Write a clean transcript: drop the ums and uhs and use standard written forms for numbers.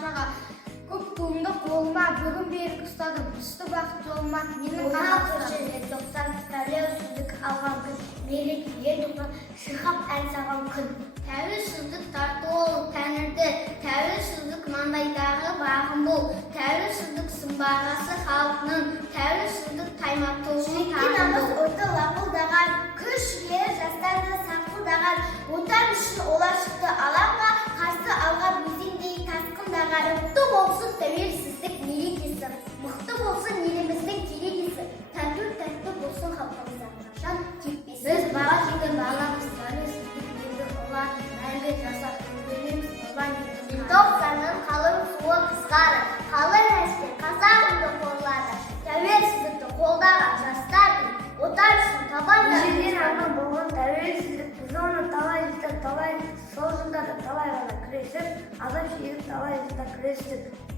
баршаға көп туымды қолыма бүгін берік ұстадым. Үсті бақыт жолыма менің қазақстан. 90 тәуелсіздік алған күн, мерекеге туған шырқап ән салған күн. Тәуелсіздік тарту ол тәңірді, тәуелсіздік маңдайдағы бағым бұл, тәуелсіздік сымбағасы халқының, тәуелсіздік таймақтылығын намыс ойды лапылдаған, күш жігері жастарды сақылдаған, отан үшін олар шықты алаңға, қарсы алған өзендей тасқындаған. Мықты болсын тәуелсіздік мерекесі, мықты болсын еліміздің келекесі, тәтті болсын халқымыз қашан кетпесін. Біз бала жеген баламыз тәуелсіздік елді олар мәңгі жасап өрлеміз құрбан еткен. Тоқсанның қалың суы қызғары, қалың әскер қазағымды қорлады. Тәуелсіздікті қолдаған жастардың отан үшін табан Ежелден арман болған тәуелсіздік, біз оны талай жылдар, талай сол жылдарда талай ғана күресіп, азап шегіп талай жылдар күрестік.